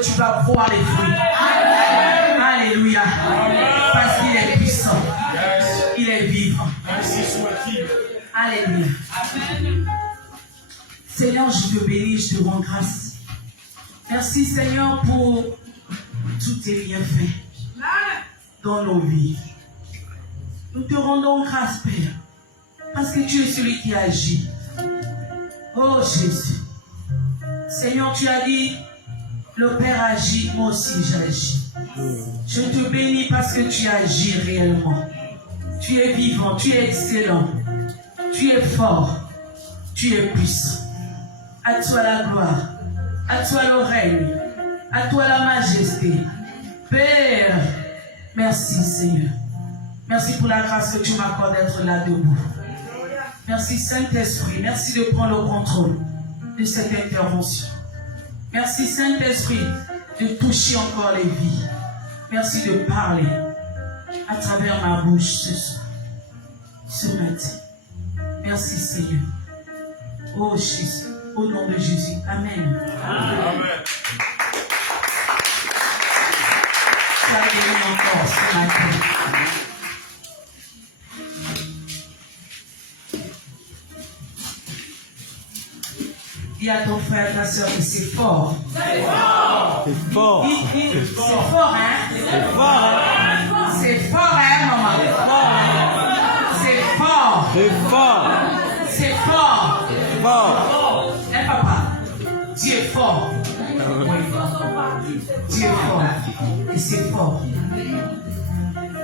que tu vas voir les fruits. Alléluia. Parce qu'il est puissant. Il est vivant. Alléluia. Seigneur, je te bénis, je te rends grâce. Merci Seigneur pour tous tes bienfaits dans nos vies. Nous te rendons grâce, Père, parce que tu es celui qui agit. Oh Jésus. Seigneur, tu as dit, le Père agit, moi aussi j'agis. Je te bénis parce que tu agis réellement. Tu es vivant, tu es excellent. Tu es fort. Tu es puissant. À toi la gloire. À toi le règne. À toi la majesté. Père, merci Seigneur. Merci pour la grâce que tu m'accordes d'être là debout. Merci Saint-Esprit. Merci de prendre le contrôle de cette intervention. Merci Saint-Esprit de toucher encore les vies. Merci de parler à travers ma bouche ce soir, ce matin. Merci Seigneur. Oh Jésus, au nom de Jésus. Amen. Amen. Ça guérit encore ce matin. Dis à ton frère, ta soeur, que c'est fort. C'est fort. C'est fort. C'est fort, hein? C'est fort, hein? C'est fort, hein, maman? C'est fort. C'est fort. C'est fort. C'est fort. Hein, papa? Dieu est fort. Dieu est fort. Et c'est fort.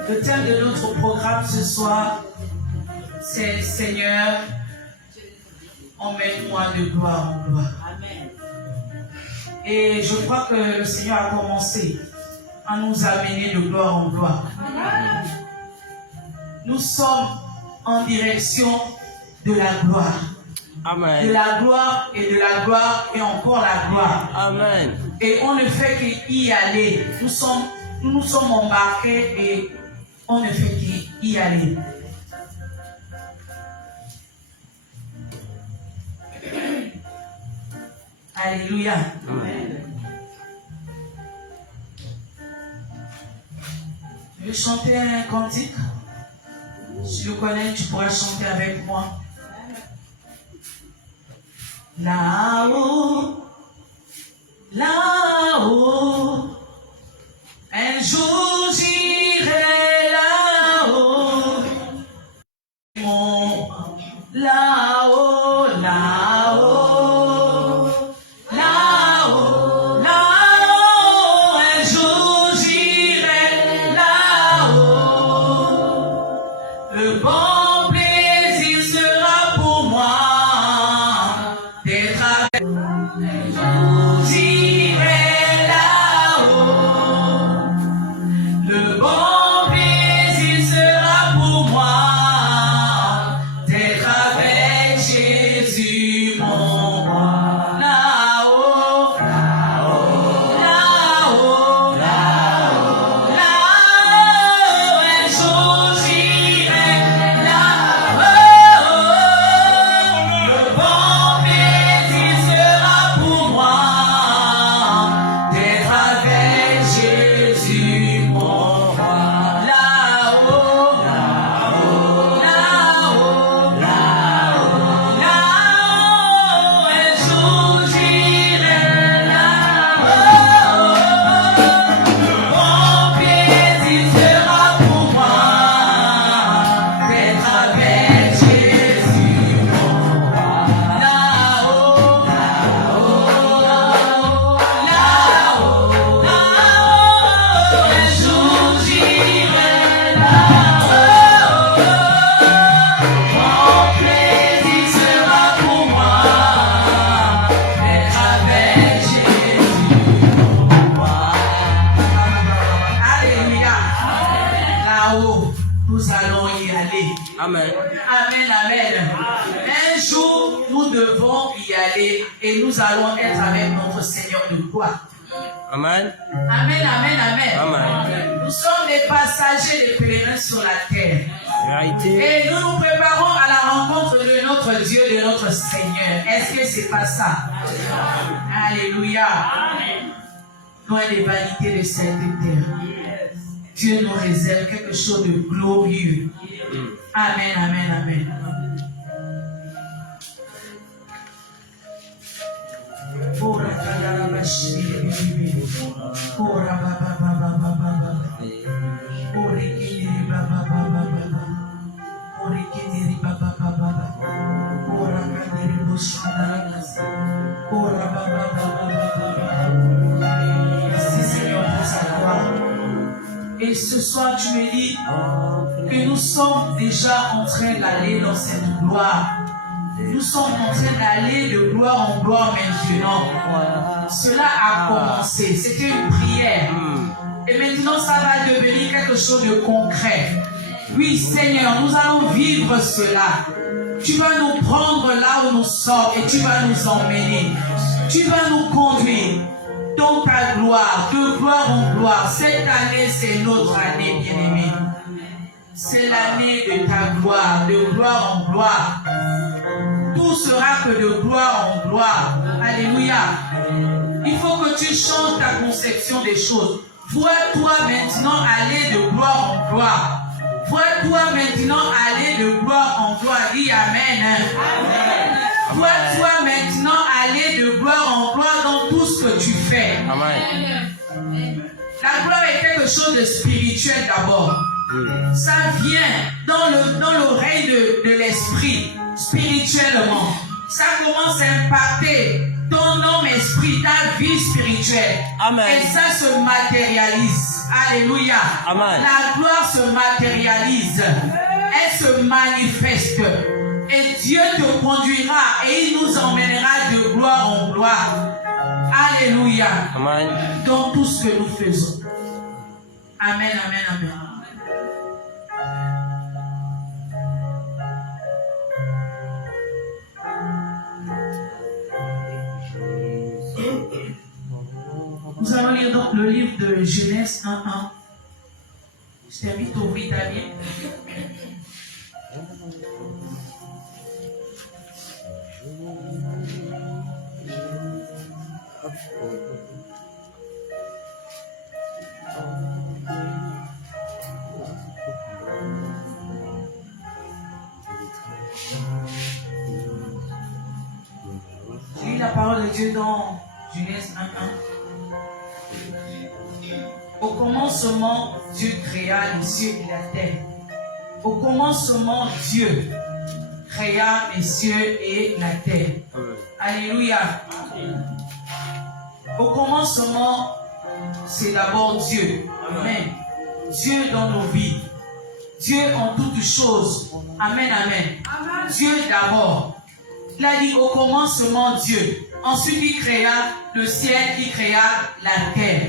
Le thème de notre programme ce soir, c'est Seigneur, emmène-moi de gloire en gloire. Amen. Et je crois que le Seigneur a commencé à nous amener de gloire en gloire. Amen. Nous sommes en direction de la gloire. Amen. De la gloire et de la gloire et encore la gloire. Amen. Et on ne fait qu'y aller. Nous nous sommes embarqués et on ne fait qu'y aller. Alléluia. Amen. Je vais chanter un cantique. Si tu le connais, tu pourras chanter avec moi. Là-haut, là-haut, un jour j'irai là-haut, là-haut, là-haut, là-haut, là-haut, un jour j'irai là-haut, le bon plaisir sera pour moi. Amen. Amen, amen. Un jour, nous devons y aller et nous allons être avec notre Seigneur de gloire. Amen. Amen, amen, amen. Amen. Nous sommes des passagers, des pèlerins sur la terre. Et nous nous préparons à la rencontre de notre Dieu, de notre Seigneur. Est-ce que c'est pas ça? Alléluia. Amen. loin des vanités de cette terre. Dieu nous réserve quelque chose de glorieux. Amen, amen, amen. Et ce soir, tu me dis que nous sommes déjà en train d'aller dans cette gloire. Nous sommes en train d'aller de gloire en gloire maintenant. Cela a commencé. C'était une prière. Et maintenant, ça va devenir quelque chose de concret. Oui, Seigneur, nous allons vivre cela. Tu vas nous prendre là où nous sommes et tu vas nous emmener. Tu vas nous conduire dans ta gloire, de gloire en gloire. Cette année, c'est notre année, bien-aimée. C'est l'année de ta gloire, de gloire en gloire. Tout sera que de gloire en gloire. Alléluia. Il faut que tu changes ta conception des choses. Vois-toi maintenant aller de gloire en gloire. Vois-toi maintenant aller de gloire en gloire. Dis Amen. Amen. Vois-toi maintenant aller de gloire en gloire dans tout ce que tu fais. Amen. La gloire est quelque chose de spirituel d'abord. Ça vient dans le règne de l'esprit, spirituellement. Ça commence à impacter ton homme, esprit, ta vie spirituelle. Amen. Et ça se matérialise. Alléluia. Amen. La gloire se matérialise. Elle se manifeste. Et Dieu te conduira et il nous emmènera de gloire en gloire. Alléluia. Amen. Dans tout ce que nous faisons. Amen, amen, amen. Nous allons lire donc le livre de Genèse 1:1. Je t'invite à ouvrir ta Bible. J'ai lu la parole de Dieu dans Genèse 1:1. Au commencement, Dieu créa les cieux et la terre. Au commencement, Dieu créa les cieux et la terre. Alléluia. Au commencement, c'est d'abord Dieu. Amen. Dieu dans nos vies. Dieu en toutes choses. Amen, amen. Dieu d'abord. Il a dit au commencement Dieu. Ensuite, il créa le ciel, il créa la terre.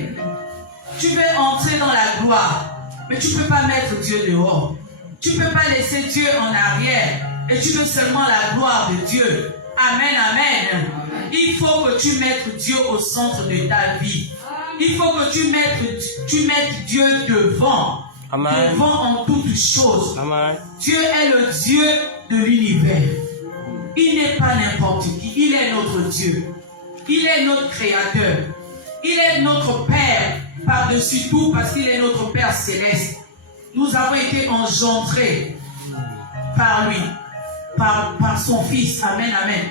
Tu veux entrer dans la gloire, mais tu ne peux pas mettre Dieu dehors. Tu ne peux pas laisser Dieu en arrière. Et tu veux seulement la gloire de Dieu. Amen, amen. Il faut que tu mettes Dieu au centre de ta vie. Il faut que tu mettes Dieu devant. Amen. Devant en toutes choses. Amen. Dieu est le Dieu de l'univers. Il n'est pas n'importe qui. Il est notre Dieu. Il est notre Créateur. Il est notre Père par-dessus tout parce qu'il est notre Père céleste. Nous avons été engendrés par lui, par son Fils. Amen, amen.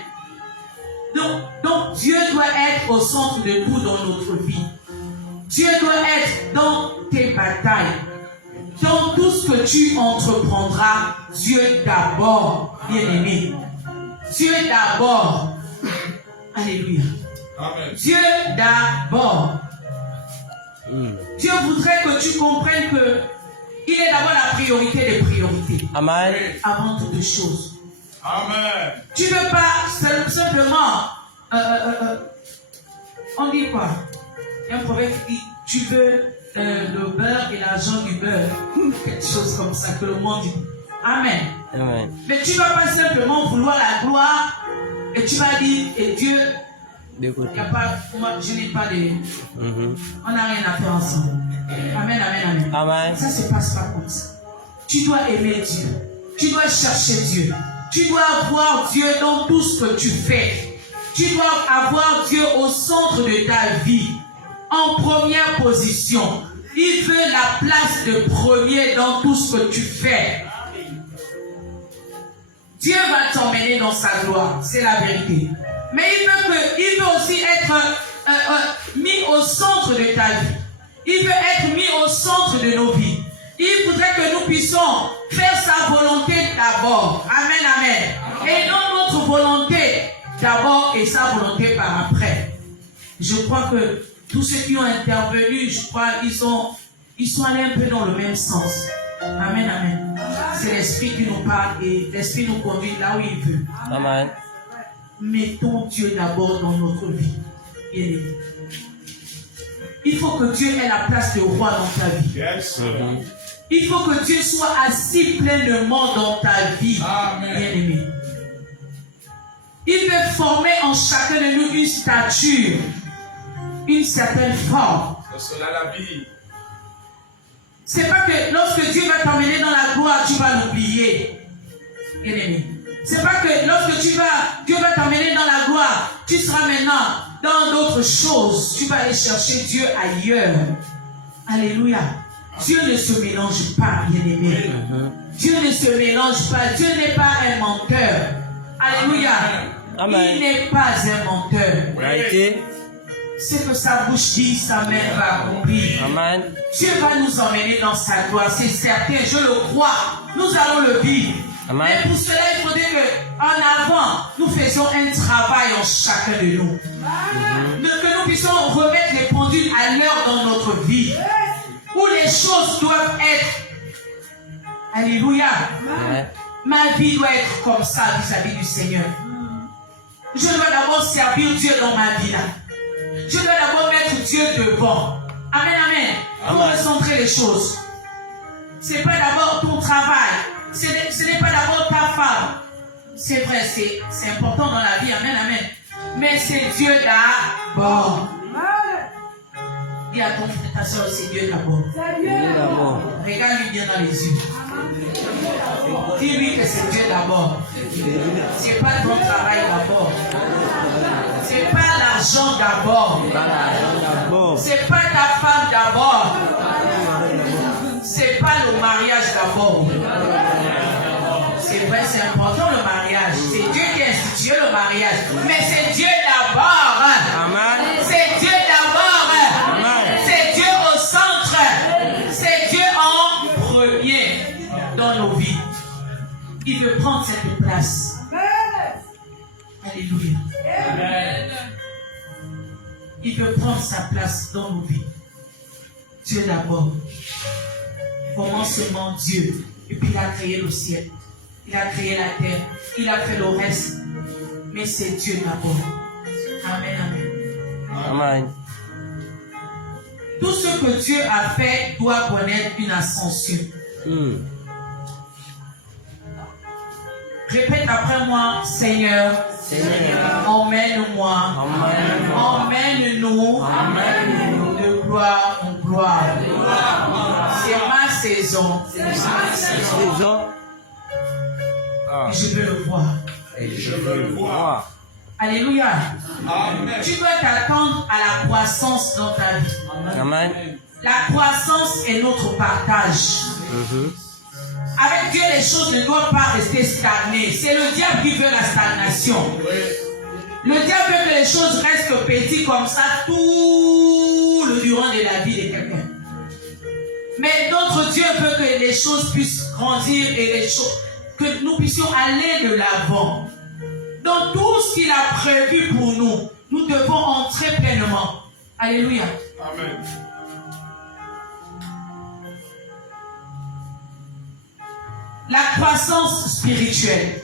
Donc Dieu doit être au centre de tout dans notre vie. Dieu doit être dans tes batailles. Dans tout ce que tu entreprendras, Dieu d'abord, bien-aimé. Dieu d'abord. Alléluia. Amen. Dieu d'abord. Dieu voudrait que tu comprennes que il est d'abord la priorité des priorités. Amen. Avant toute chose. Amen. Tu ne veux pas simplement on dit quoi? Il y a un proverbe qui dit tu veux le beurre et l'argent du beurre. Quelque chose comme ça que le monde dit. Amen. Amen. Mais tu ne vas pas simplement vouloir la gloire et tu vas dire et Dieu. Y a pas, moi, je n'ai pas de. On n'a rien à faire ensemble. Amen, amen, amen. Amen. Ça ne se passe pas comme ça. Tu dois aimer Dieu. Tu dois chercher Dieu. Tu dois avoir Dieu dans tout ce que tu fais. Tu dois avoir Dieu au centre de ta vie. en première position. Il veut la place de premier dans tout ce que tu fais. Dieu va t'emmener dans sa gloire, c'est la vérité. Mais il veut aussi être mis au centre de ta vie. Il veut être mis au centre de nos vies. Il voudrait que nous puissions faire sa volonté d'abord. Amen, amen. Et non notre volonté d'abord et sa volonté par après. Je crois que tous ceux qui ont intervenu, je crois ils sont allés un peu dans le même sens. Amen, amen. C'est l'Esprit qui nous parle et l'Esprit nous conduit là où il veut. Amen. Mettons Dieu d'abord dans notre vie. Il faut que Dieu ait la place de roi dans ta vie. Yes. Il faut que Dieu soit assis pleinement dans ta vie, bien-aimé. Il veut former en chacun de nous une stature, une certaine forme. C'est cela la vie. C'est pas que lorsque Dieu va t'emmener dans la gloire, tu vas l'oublier. Bien-aimé. C'est pas que lorsque Dieu va t'emmener dans la gloire, tu seras maintenant dans d'autres choses. Tu vas aller chercher Dieu ailleurs. Alléluia. Dieu ne se mélange pas, bien-aimé. Dieu ne se mélange pas. Dieu n'est pas un menteur. Alléluia. Amen. Il n'est pas un menteur. Vérité. Ce que sa bouche dit, sa main va accomplir. Amen. Dieu va nous emmener dans sa gloire, c'est certain, je le crois. Nous allons le vivre. Amen. Mais pour cela, il faudrait qu'en avant, nous faisions un travail en chacun de nous. Que nous puissions remettre les pendules à l'heure dans notre vie. Où les choses doivent être. Alléluia. Amen. Ma vie doit être comme ça vis-à-vis du Seigneur. Je dois d'abord servir Dieu dans ma vie là. Je dois d'abord mettre Dieu devant. Amen, amen. Pour recentrer les choses. Ce n'est pas d'abord ton travail. Ce n'est pas d'abord ta femme. C'est vrai, c'est important dans la vie. Amen, amen. Mais c'est Dieu d'abord. Dis à ton frère, ta soeur, c'est Dieu d'abord. Regarde-lui bien dans les yeux. Dis-lui que c'est Dieu d'abord. C'est pas ton travail d'abord. C'est pas l'argent d'abord. C'est pas ta femme d'abord. C'est pas le mariage d'abord. C'est vrai, c'est important le mariage. C'est Dieu qui a institué le mariage. Mais c'est Dieu d'abord. Amen. C'est Dieu d'abord. Amen. C'est Dieu au centre. C'est Dieu en premier dans nos vies. Il veut prendre cette place. Alléluia. Amen. Il veut prendre sa place dans nos vies. Dieu d'abord. Commencement Dieu. Et puis il a créé le ciel. Il a créé la terre. Il a fait le reste. Mais c'est Dieu d'abord. Amen, amen. Amen. Tout ce que Dieu a fait doit connaître une ascension. Répète après moi, Seigneur, emmène-moi, emmène-nous de gloire en gloire. C'est ma saison. Et je veux le voir. Je veux le voir. Alléluia. Amen. Tu dois t'attendre à la croissance dans ta vie. Amen. La croissance est notre partage. Avec Dieu, les choses ne doivent pas rester stagnées. C'est le diable qui veut la stagnation. Le diable veut que les choses restent petites comme ça tout le durant de la vie de quelqu'un. Mais notre Dieu veut que les choses puissent grandir et que nous puissions aller de l'avant. Dans tout ce qu'il a prévu pour nous, nous devons entrer pleinement. Alléluia. Amen. La croissance spirituelle,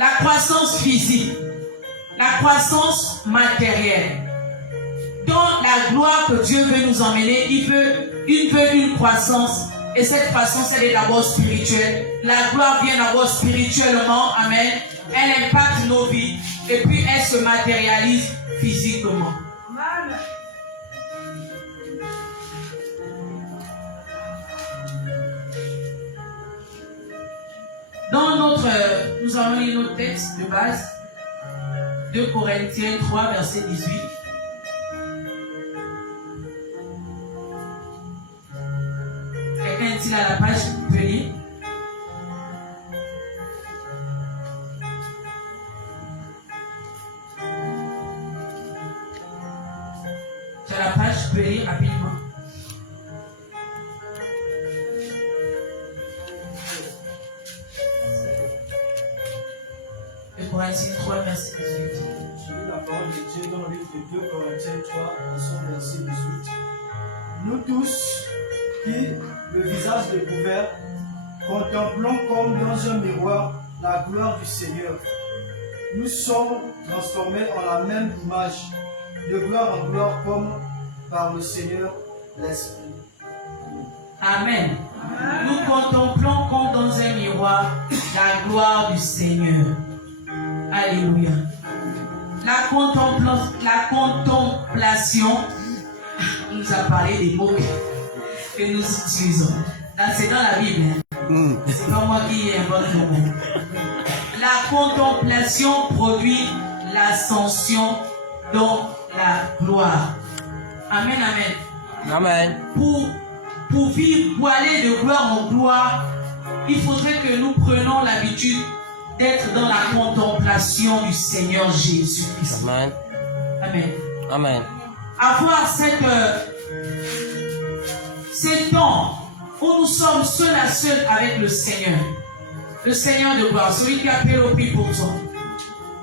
la croissance physique, la croissance matérielle. Dans la gloire que Dieu veut nous emmener, il veut une croissance. Et cette croissance, elle est d'abord spirituelle. La gloire vient d'abord spirituellement. Amen. Elle impacte nos vies. Et puis, elle se matérialise physiquement. Nous avons lu notre texte de base, 2 Corinthiens 3, verset 18. as la page, tu peux lire. Tu as la page, tu peux lire rapidement. Corinthiens 3, verset 18. Je lis la parole de Dieu dans le livre de 2 Corinthiens 3, à son verset 18. Nous tous, qui, le visage découvert, contemplons comme dans un miroir la gloire du Seigneur, nous sommes transformés en la même image, de gloire en gloire, comme par le Seigneur l'Esprit. Amen. Nous contemplons comme dans un miroir la gloire du Seigneur. Alléluia. La contemplation, on nous a parlé des mots que nous utilisons. C'est dans la Bible. C'est pas moi qui invente le mot. La contemplation produit l'ascension dans la gloire. Amen, amen. Amen. Pour vivre, pour aller de gloire en gloire, il faudrait que nous prenions l'habitude d'être dans la contemplation du Seigneur Jésus-Christ. Amen. Amen. Amen. Avoir ces temps où nous sommes seuls à seul avec le Seigneur de gloire, celui qui appelle au prix pour toi.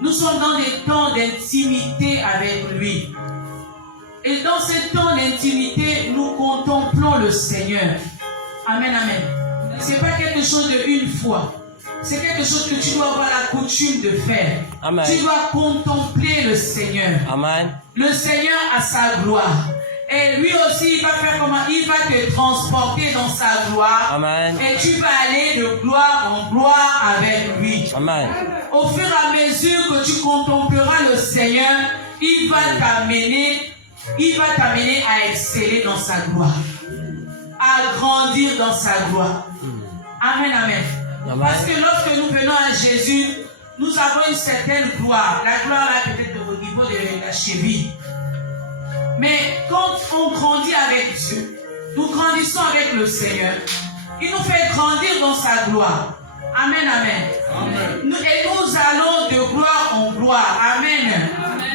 Nous sommes dans des temps d'intimité avec lui. Et dans ces temps d'intimité, nous contemplons le Seigneur. Amen, amen. C'est pas quelque chose de une fois. C'est quelque chose que tu dois avoir la coutume de faire. Amen. Tu dois contempler le Seigneur. Amen. Le Seigneur a sa gloire. Et lui aussi, il va faire comment? Il va te transporter dans sa gloire. Amen. Et tu vas aller de gloire en gloire avec lui. Amen. Au fur et à mesure que tu contempleras le Seigneur, il va t'amener à exceller dans sa gloire. À grandir dans sa gloire. Amen, amen. Amen. Parce que lorsque nous venons à Jésus, nous avons une certaine gloire. La gloire là peut-être au niveau de la cheville. Mais quand on grandit avec Dieu, nous grandissons avec le Seigneur. Il nous fait grandir dans sa gloire. Amen, amen. Amen. Et nous allons de gloire en gloire. Amen.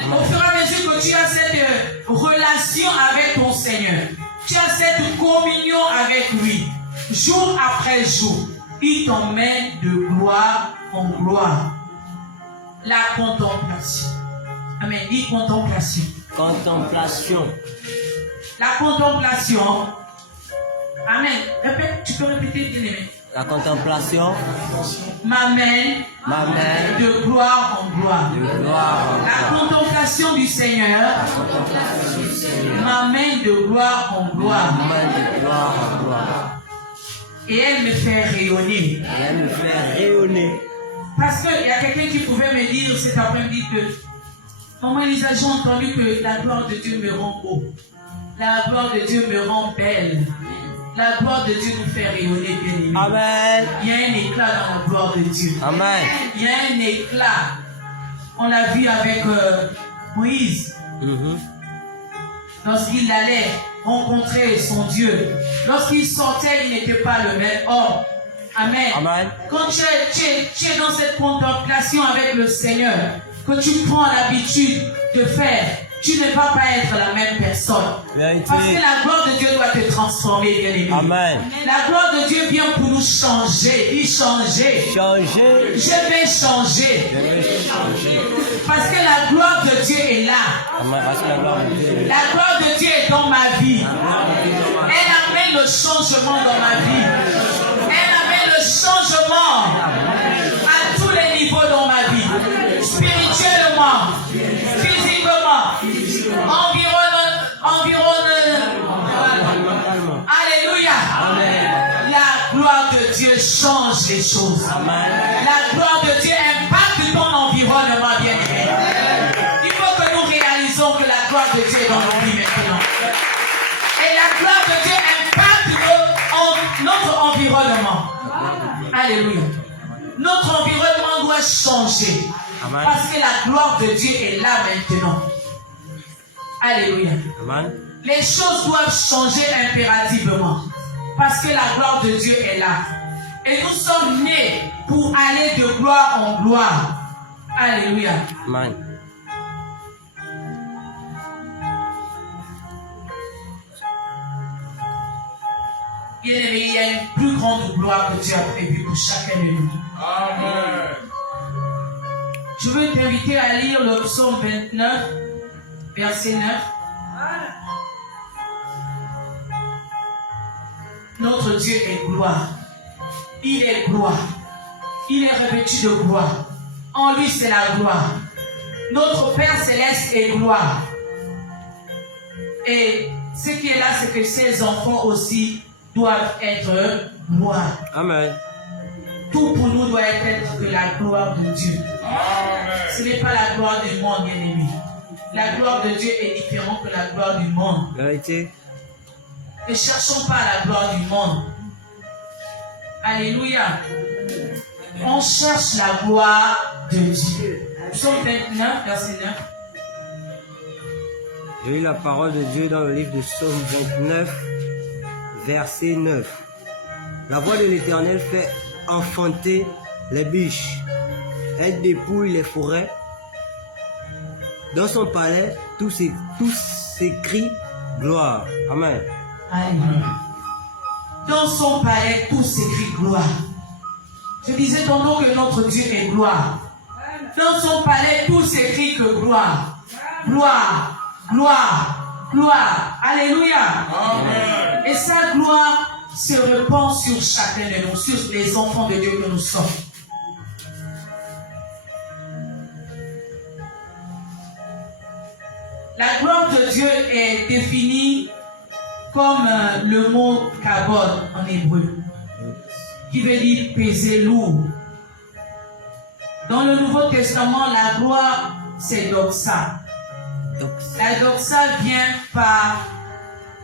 Amen. Au fur et à mesure que tu as cette relation avec ton Seigneur, tu as cette communion avec lui, jour après jour, il t'emmène de gloire en gloire. La contemplation. Amen. Dis contemplation. Contemplation. La contemplation. Amen. Répète, tu peux répéter, bien-aimé. La contemplation M'amène de gloire en gloire. de gloire en La gloire. contemplation du Seigneur m'amène de gloire en gloire. M'amène de gloire en gloire. Et elle me fait rayonner. Et elle me fait rayonner. Parce qu'il y a quelqu'un qui pouvait me dire cet après-midi que Maman Elisa, j'ai entendu que la gloire de Dieu me rend beau. La gloire de Dieu me rend belle. La gloire de Dieu nous fait rayonner, bien-aimé. Amen. Il y a un éclat dans la gloire de Dieu. Amen. Il y a un éclat. On l'a vu avec Moïse. Lorsqu'il allait rencontrer son Dieu. Lorsqu'il sortait, il n'était pas le même homme. Amen. Amen. Quand tu es dans cette contemplation avec le Seigneur, que tu prends l'habitude de faire, tu ne vas pas être la même personne. Vérité. Parce que la gloire de Dieu doit te transformer, bien-aimé. Amen. La gloire de Dieu vient pour nous changer. Il changer. Changer. Je vais changer. Je vais changer. Parce que la gloire de Dieu est là. Amen. Parce que la gloire de Dieu. La gloire de Dieu est dans ma vie. Elle amène le changement dans ma vie. Elle amène le changement à tous les niveaux dans ma vie. Spirituellement, physiquement, Alléluia. La gloire de Dieu change les choses. La gloire de Dieu impacte ton environnement, bien-aimé. Il faut que nous réalisons que la gloire de Dieu est dans nos vies maintenant. Et la gloire de Dieu impacte notre environnement. Alléluia. Notre environnement doit changer. Amen. Parce que la gloire de Dieu est là maintenant. Alléluia. Amen. Les choses doivent changer impérativement. parce que la gloire de Dieu est là. Et nous sommes nés pour aller de gloire en gloire. Alléluia. Amen. Bien-aimé, il y a une plus grande gloire que Dieu a prévue pour chacun de nous. Amen. Je veux t'inviter à lire le psaume 29, verset 9. Notre Dieu est gloire. Il est gloire. Il est revêtu de gloire. En lui, c'est la gloire. Notre Père Céleste est gloire. Et ce qui est là, c'est que ses enfants aussi doivent être gloire. Amen. Tout pour nous doit être de la gloire de Dieu. Amen. Ce n'est pas la gloire du monde, bien-aimé. La gloire de Dieu est différente que la gloire du monde. Vérité. Ne cherchons pas la gloire du monde. Alléluia. On cherche la gloire de Dieu. Psaume 29, verset 9. J'ai lu la parole de Dieu dans le livre de Psaume 29, verset 9. La voix de l'Éternel fait enfanter les biches. Elle dépouille les forêts. Dans son palais, tous s'écrient gloire. Amen. Alléluia. Dans son palais, tout s'écrit gloire. Je disais tantôt que notre Dieu est gloire. Dans son palais, tout s'écrit que gloire. Gloire, gloire, gloire. Alléluia. Amen. Et sa gloire se répand sur chacun de nous, sur les enfants de Dieu que nous sommes. La gloire de Dieu est définie comme le mot kabod en hébreu, qui veut dire peser lourd. Dans le Nouveau Testament, la gloire, c'est doxa. La doxa vient par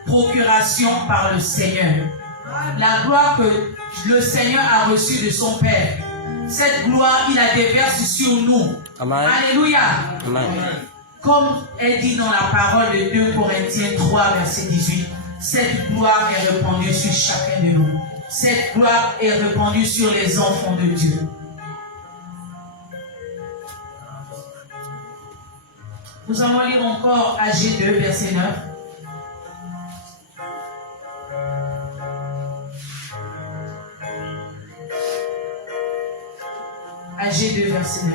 procuration par le Seigneur. La gloire que le Seigneur a reçue de son Père, cette gloire, il la déverse sur nous. Amen. Alléluia. Amen. Comme est dit dans la parole de 2 Corinthiens 3, verset 18, cette gloire est répandue sur chacun de nous. Cette gloire est répandue sur les enfants de Dieu. Nous allons lire encore AG 2, verset 9. AG 2, verset 9.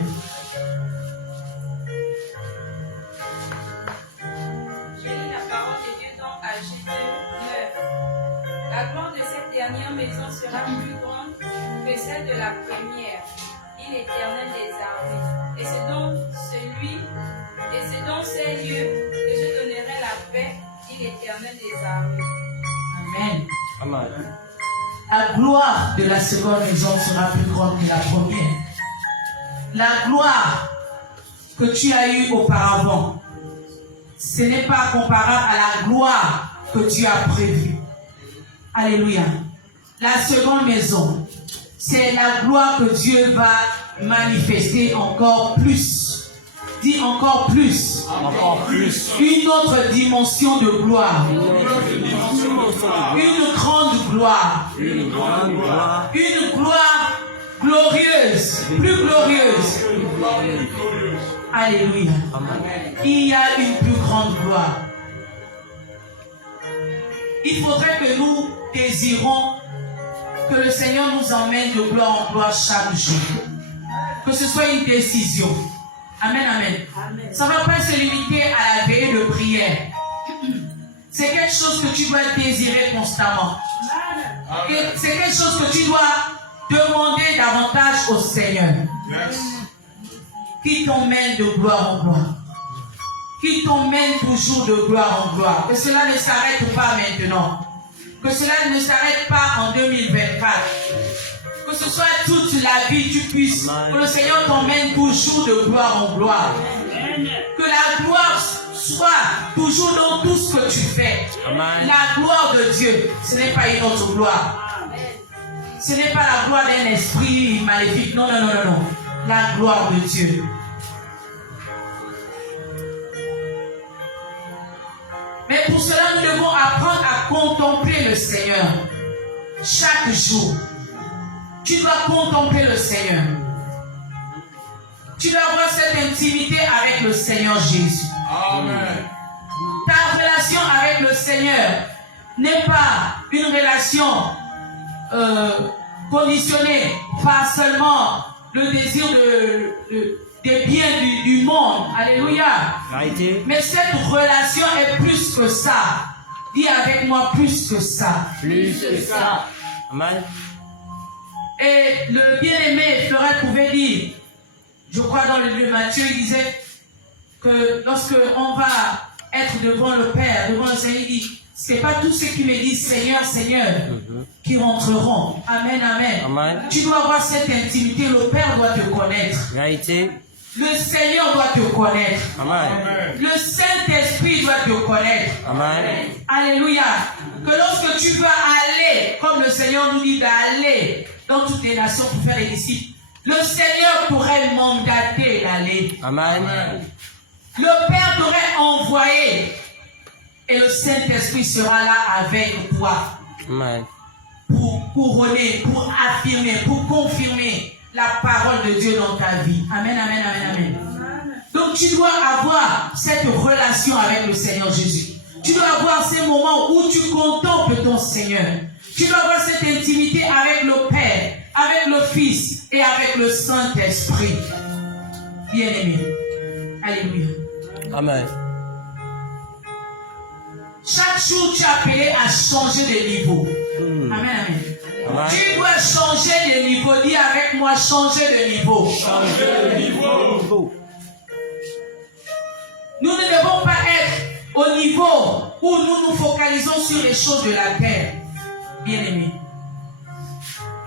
La gloire de cette dernière maison sera plus grande que celle de la première, dit l'Éternel des armées. Et c'est dans ces lieux que je donnerai la paix, dit l'Éternel des armées. Amen. Amen. La gloire de la seconde maison sera plus grande que la première. La gloire que tu as eue auparavant, ce n'est pas comparable à la gloire que tu as prévue. Alléluia. La seconde maison, c'est la gloire que Dieu va manifester encore plus. Dis encore plus. Encore plus. Une autre dimension de gloire. Une grande gloire. Une grande gloire. Une gloire glorieuse. Plus glorieuse. Alléluia. Amen. Il y a une plus grande gloire. Il faudrait que nous désirons que le Seigneur nous emmène de gloire en gloire chaque jour. Que ce soit une décision. Amen, amen. Ça ne va pas se limiter à la veillée de prière. C'est quelque chose que tu dois désirer constamment. C'est quelque chose que tu dois demander davantage au Seigneur. Qui t'emmène de gloire en gloire. Qui t'emmène toujours de gloire en gloire. Que cela ne s'arrête pas maintenant. Que cela ne s'arrête pas en 2024. Que ce soit toute la vie, tu puisses, que le Seigneur t'emmène toujours de gloire en gloire. Que la gloire soit toujours dans tout ce que tu fais. Amen. La gloire de Dieu, ce n'est pas une autre gloire. Ce n'est pas la gloire d'un esprit maléfique. Non, non, non, non, non. La gloire de Dieu. Mais pour cela, nous devons apprendre à contempler le Seigneur. chaque jour, tu dois contempler le Seigneur. Tu dois avoir cette intimité avec le Seigneur Jésus. Amen. Ta relation avec le Seigneur n'est pas une relation conditionnée par seulement le désir des biens du monde. Alléluia. Vérité. Mais cette relation est plus que ça. Dis avec moi, plus que ça. Plus que ça. Amen. Et le bien-aimé Florent pouvait dire, je crois dans le livre de Matthieu, il disait que lorsque on va être devant le Père, devant le Seigneur, il dit, c'est pas tous ceux qui me disent Seigneur, Seigneur, qui rentreront. Amen, amen. Amen. Tu dois avoir cette intimité, le Père doit te connaître. Vérité. Le Seigneur doit te connaître. Amen. Amen. Le Saint-Esprit doit te connaître. Amen. Alléluia. Que lorsque tu vas aller, comme le Seigneur nous dit d'aller dans toutes les nations pour faire des disciples, le Seigneur pourrait mandater d'aller. Amen. Le Père t'aurait envoyé et le Saint-Esprit sera là avec toi Amen. pour couronner, pour affirmer, pour confirmer la parole de Dieu dans ta vie. Amen, amen, amen, amen. Donc tu dois avoir cette relation avec le Seigneur Jésus. Tu dois avoir ces moments où tu contemples ton Seigneur. Tu dois avoir cette intimité avec le Père, avec le Fils et avec le Saint-Esprit. Bien-aimé. Alléluia. Amen. Chaque jour, tu es appelé à changer de niveau. Amen, amen. Amen. Tu dois changer de niveau. Dis avec moi, changer de niveau. Changer de niveau. Nous ne devons pas être au niveau où nous nous focalisons sur les choses de la terre. Bien-aimés,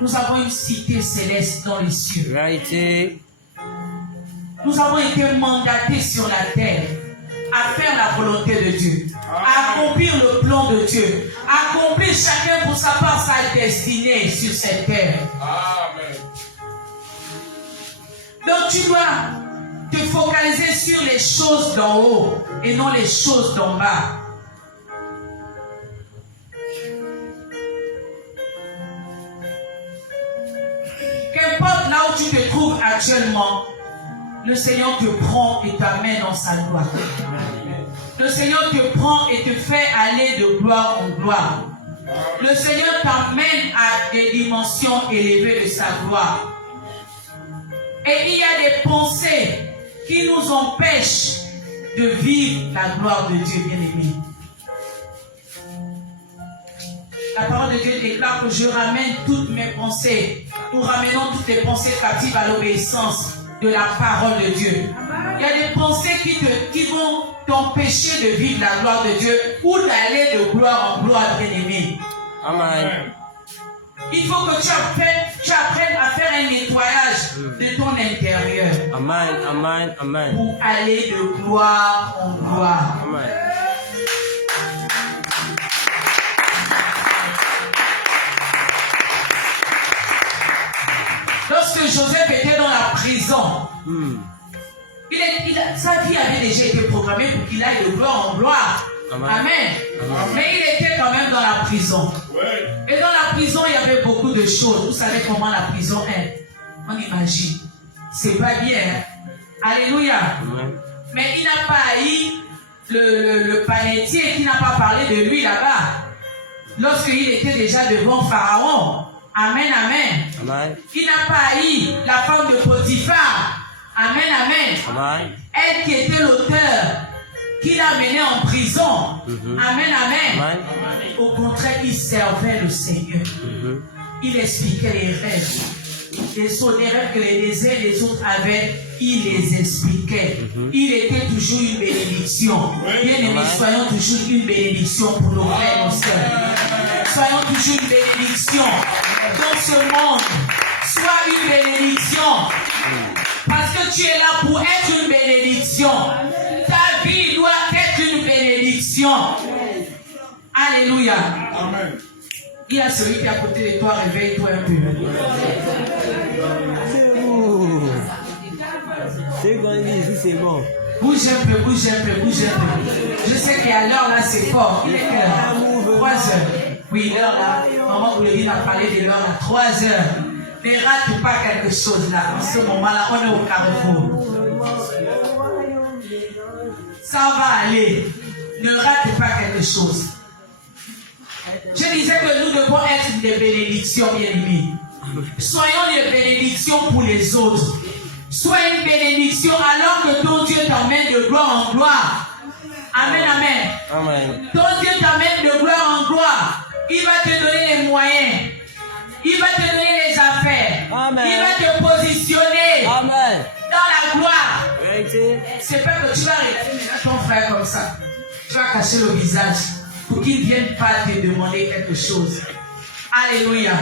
nous avons une cité céleste dans les cieux. Vérité. Nous avons été mandatés sur la terre à faire la volonté de Dieu, à accomplir le plan de Dieu, à accomplir chacun pour sa part sa destinée sur cette terre. Amen. Donc tu dois te focaliser sur les choses d'en haut et non les choses d'en bas. Qu'importe là où tu te trouves actuellement, le Seigneur te prend et t'amène dans sa gloire. Le Seigneur te prend et te fait aller de gloire en gloire. Le Seigneur t'amène à des dimensions élevées de sa gloire. Et il y a des pensées qui nous empêchent de vivre la gloire de Dieu, bien-aimé. La parole de Dieu déclare que je ramène toutes mes pensées. Nous ramenons toutes les pensées captives à l'obéissance de la parole de Dieu. Il y a des pensées qui vont t'empêcher de vivre la gloire de Dieu ou d'aller de gloire en gloire, bien-aimé. Amen. Il faut que tu apprennes à faire un nettoyage de ton intérieur Amen. Amen. Amen. pour aller de gloire en gloire. Amen. Lorsque Joseph était dans la prison, sa vie avait déjà été programmée pour qu'il aille de gloire en gloire. Amen. Amen. Amen. Mais il était quand même dans la prison. Ouais. Et dans la prison, il y avait beaucoup de choses. Vous savez comment la prison est. On imagine. C'est pas bien. Hein? Alléluia. Amen. Mais il n'a pas haï le panetier qui n'a pas parlé de lui là-bas. Lorsqu'il était déjà devant Pharaon. Amen, amen. Amen. Il n'a pas haï la femme de Potiphar. Amen, amen. Amen. Elle qui était l'auteur, qui l'a mené en prison. Amen, amen. Amen. Au contraire, il servait le Seigneur. Il expliquait les rêves. Les rêves que les autres avaient, il les expliquait. Il était toujours une bénédiction. Bien aimés, soyons toujours une bénédiction pour nos frères et nos sœurs. Soyons toujours une bénédiction dans ce monde. Sois une bénédiction. Parce que tu es là pour être une bénédiction. Ta vie doit être une bénédiction. Alléluia. Amen. Il y a celui qui est à côté de toi, réveille-toi un peu. C'est qu'on dit ici, c'est bon. Bouge un peu, bouge un peu, bouge un peu. Je sais qu'à l'heure là, c'est fort. Il est quelle heure? 3 heures. Oui, l'heure là, maman Goulévine a parlé de l'heure là, 3 heures. Ne rate pas quelque chose là. En ce moment-là, on est au carrefour. Ça va aller. Ne rate pas quelque chose. Je disais que nous devons être des bénédictions, bien-aimés. Soyons des bénédictions pour les autres. Sois une bénédiction alors que ton Dieu t'emmène de gloire en gloire. Amen, amen. Amen. Ton Dieu t'amène de gloire en gloire. Il va te donner les moyens. Il va te donner les affaires. Amen. Il va te positionner Amen. dans la gloire. Vérité. C'est pas que tu vas regarder ton frère comme ça. Tu vas cacher le visage pour qu'il ne vienne pas te demander quelque chose. Alléluia.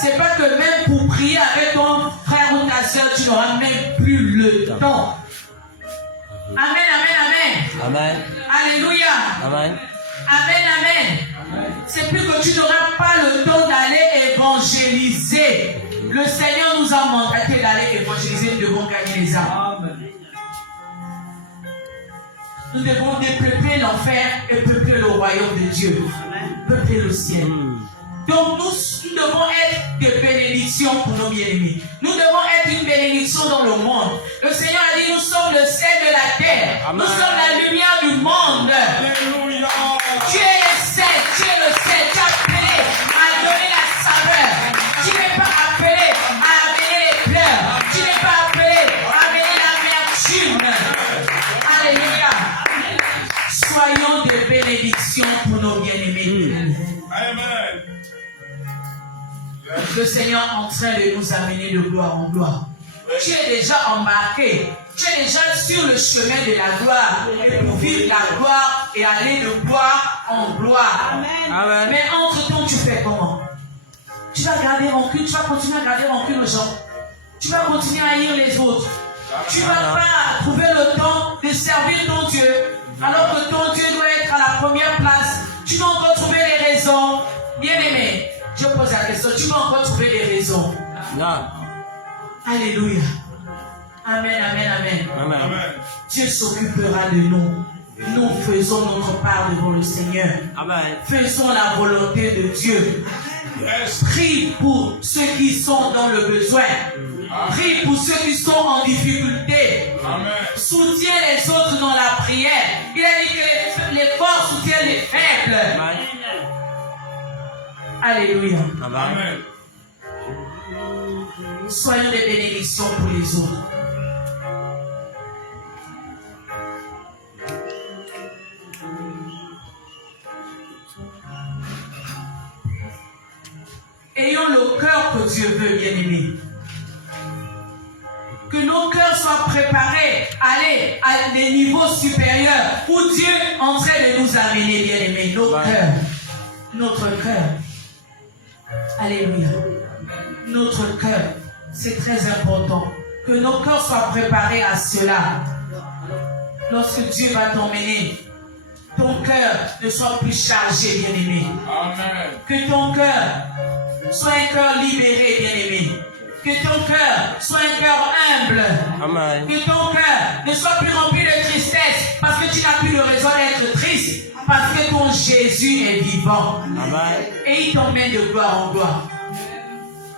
C'est pas que même pour prier avec ton frère ou ta soeur, tu n'auras même plus le temps. Amen, amen, amen. Amen. Alléluia. Amen. Amen, amen. C'est plus que tu n'auras pas le temps d'aller évangéliser. Le Seigneur nous a mandaté d'aller évangéliser, nous devons gagner les âmes. Nous devons dépeupler l'enfer et peupler le royaume de Dieu. Peupler le ciel. Donc nous devons être des bénédictions pour nos bien-aimés. Nous devons être une bénédiction dans le monde. Le Seigneur a dit, nous sommes le sel de la terre. Amen. Nous sommes la lumière du monde. Alléluia. Tu es le sel, tu es le sel. Tu es appelé à donner la saveur. Tu n'es pas appelé à amener les pleurs. Tu n'es pas appelé à amener l'amertume. Alléluia. Soyons des bénédictions pour nos bien-aimés. Amen. Le Seigneur est en train de nous amener de gloire en gloire. Tu es déjà embarqué. Tu es déjà sur le chemin de la gloire. Et pour vivre la gloire et aller de gloire en gloire. Amen. Mais entre-temps, tu fais comment? Tu vas garder rancune. Tu vas continuer à garder rancune aux gens. Tu vas continuer à haïr les autres. Tu ne vas pas trouver le temps de servir ton Dieu. Alors que ton Dieu doit être à la première place. Tu dois encore trouver les raisons. Bien aimé, je pose la question. Tu vas encore trouver les raisons. Non. Alléluia. Amen, amen, amen. Amen. Amen. Dieu s'occupera de nous. Nous faisons notre part devant le Seigneur. Amen. Faisons la volonté de Dieu. Yes. Prie pour ceux qui sont dans le besoin. Prie pour ceux qui sont en difficulté. Amen. Soutiens les autres dans la prière. Il a dit que les forts soutiennent les faibles. Amen. Alléluia. Amen. Amen. Soyons des bénédictions pour les autres. Ayons le cœur que Dieu veut, bien-aimé. Que nos cœurs soient préparés à aller à des niveaux supérieurs où Dieu est en train de nous amener, bien-aimé. Nos cœurs. Notre cœur. Alléluia. Notre cœur. C'est très important. Que nos cœurs soient préparés à cela. Lorsque Dieu va t'emmener, ton cœur ne soit plus chargé, bien-aimé. Amen. Que ton cœur soit un cœur libéré, bien-aimé. Que ton cœur soit un cœur humble. Amen. Que ton cœur ne soit plus rempli de tristesse parce que tu n'as plus de raison d'être triste. Parce que ton Jésus est vivant. Amen. Et il t'emmène de gloire en gloire.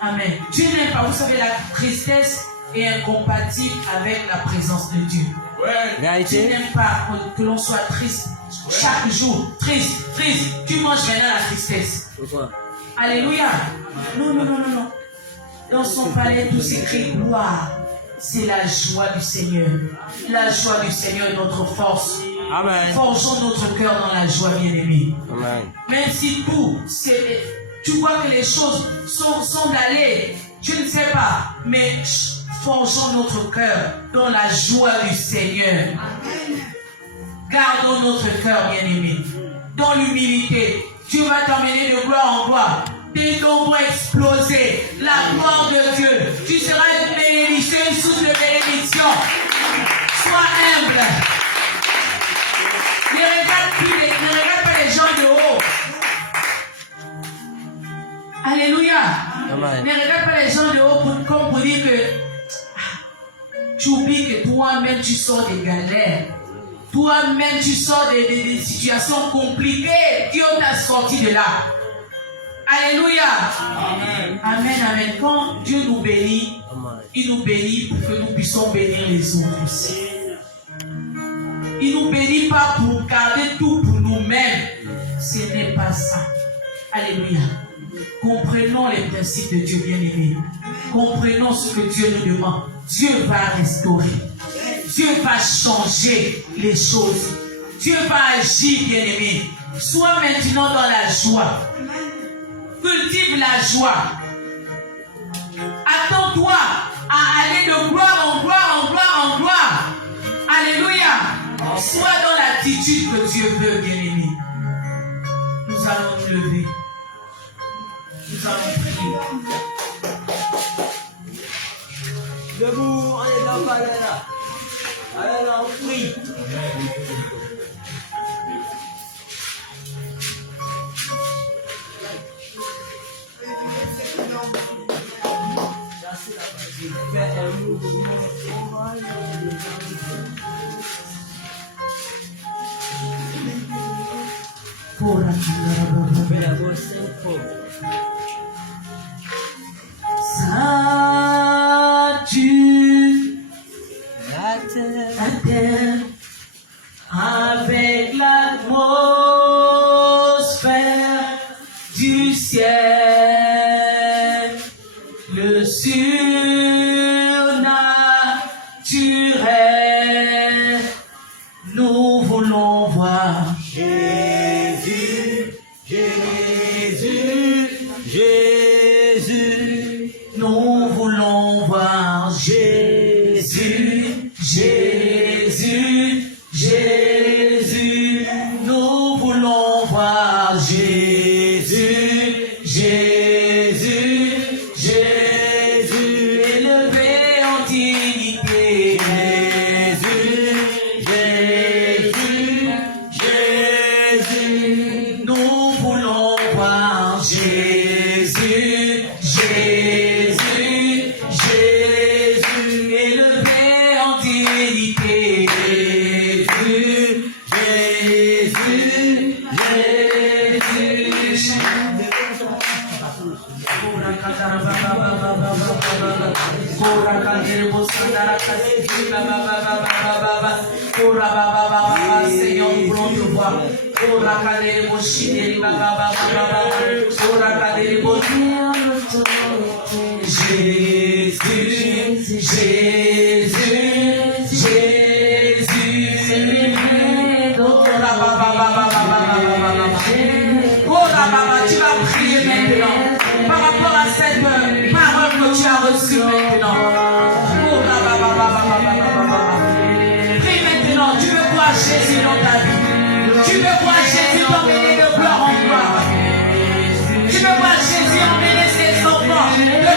Amen. Dieu n'aime pas, vous savez, la tristesse est incompatible avec la présence de Dieu. Ouais. Dieu Vérité. n'aime pas que l'on soit triste. Chaque jour, triste, triste. Tu manges maintenant la tristesse. Pourquoi? Alléluia. Non, non, non, non, non. Dans son palais, tout s'écrit gloire. C'est la joie du Seigneur. La joie du Seigneur est notre force. Amen. Forgeons notre cœur dans la joie, bien-aimé. Amen. Même si tout, tu vois que les choses sont allées, je ne sais pas, mais forgeons notre cœur dans la joie du Seigneur. Gardons notre cœur, bien-aimé, dans l'humilité. Dieu va t'emmener de gloire en gloire. Tes dons vont exploser. La gloire de Dieu. Tu seras une bénédiction, une source de bénédiction. Sois humble. Ne regarde pas les gens de haut. Alléluia. Amen. Ne regarde pas les gens de haut comme pour dire que tu oublies que toi-même tu sors des galères. Toi-même tu sors des situations compliquées. Dieu t'a sorti de là. Alléluia. Amen. Amen, amen. Quand Dieu nous bénit, il nous bénit pour que nous puissions bénir les autres aussi. Il ne nous bénit pas pour garder tout pour nous-mêmes. Ce n'est pas ça. Alléluia. Comprenons les principes de Dieu bien-aimé. Comprenons ce que Dieu nous demande. Dieu va restaurer. Dieu va changer les choses. Dieu va agir, bien-aimé. Sois maintenant dans la joie. Cultive la joie. Attends-toi à aller de gloire en gloire, en gloire, en gloire. Alléluia. Sois dans l'attitude que Dieu veut, bien-aimé. Nous allons nous lever. Nous allons prier. Debout, on est dans la là. Allez là, on prie. Fais la voix 5 fois. Salut La terre. la terre avec l'atmosphère du ciel, le surnaturel, nous voulons voir Jésus, Jésus, Jésus. nous voulons voir Jésus, Jésus, Jésus, nous voulons voir Jésus, Jésus, Jésus, élevé en dignité. Jésus, Jésus, Nous voulons voir Jésus, Jésus, Jésus, élevé en dignité. Jésus, Jésus, Jésus. Seigneur, nous voulons te voir. Jésus, Jésus, Jésus. Tu vas prier maintenant par rapport à cette parole que tu as reçue maintenant. Prie maintenant, tu veux voir Jésus dans ta vie. Tu veux voir Jésus t'emmener de gloire en gloire. Tu veux voir Jésus emmener ses enfants de